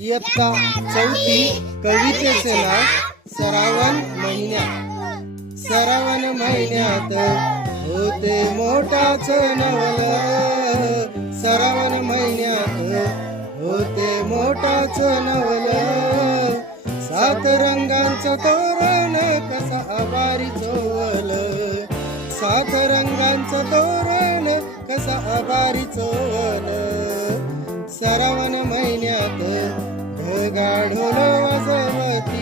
इयत्ता चौथी कवितेचे नाव श्रावण महिन्यात. श्रावण महिन्यात होते मोठाच नवल. श्रावण महिन्यात होते मोठाच नवल. सात रंगांचं तोरण कसा आभारी चोवल. सात रंगांचं तोरण कसा आभारी चोवल. श्रावण महिन्यात ढगाढोल वाजवती.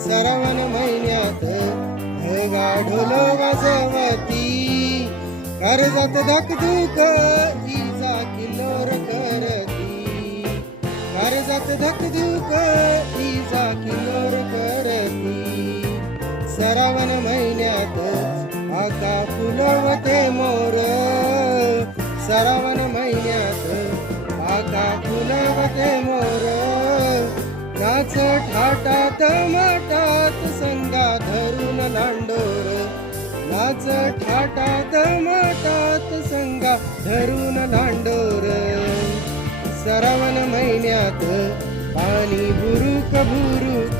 श्रावण महिन्यात ढगाढोल वाजवती. कर्जत धकधुक इजा किल्लोर करती. कर्जत धकधुक इजा किल्लोर करती. श्रावण महिन्यात आका फुलवते मोर. श्रावण महिन्यात आका फुलवते मोर. नाच ठाटात माटात संगा धरून लांडोर. नाच ठाटात माटात संगा धरून लांडोर. श्रावण महिन्यात पाणी बुरुक बुरुक.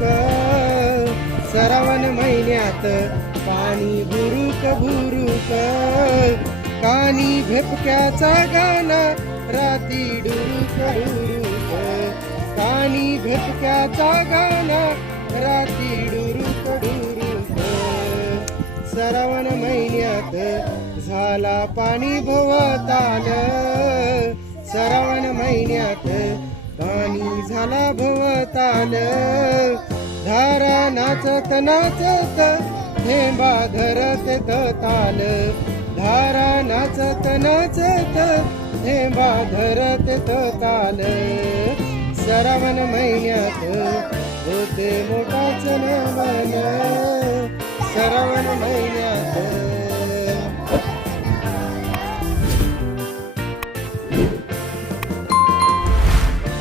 श्रावण महिन्यात पाणी बुरुक बुरुक. कानी भेपक्याचा गाणा राती डुरुक डुरुक. कानी भेपक्याचा गाणा राती डुरुक डुरुक. श्रावण महिन्यात झाला पाणी भोवताल. श्रावण महिन्यात पाणी झाला भोवताल. धारा नाचत नाचत थेंबा धरत ताल. धारा नाचत नाचत थेंबा धरत ताल. श्रावण महिन्यात होते मोठाच नवल. श्रावण महिन्यात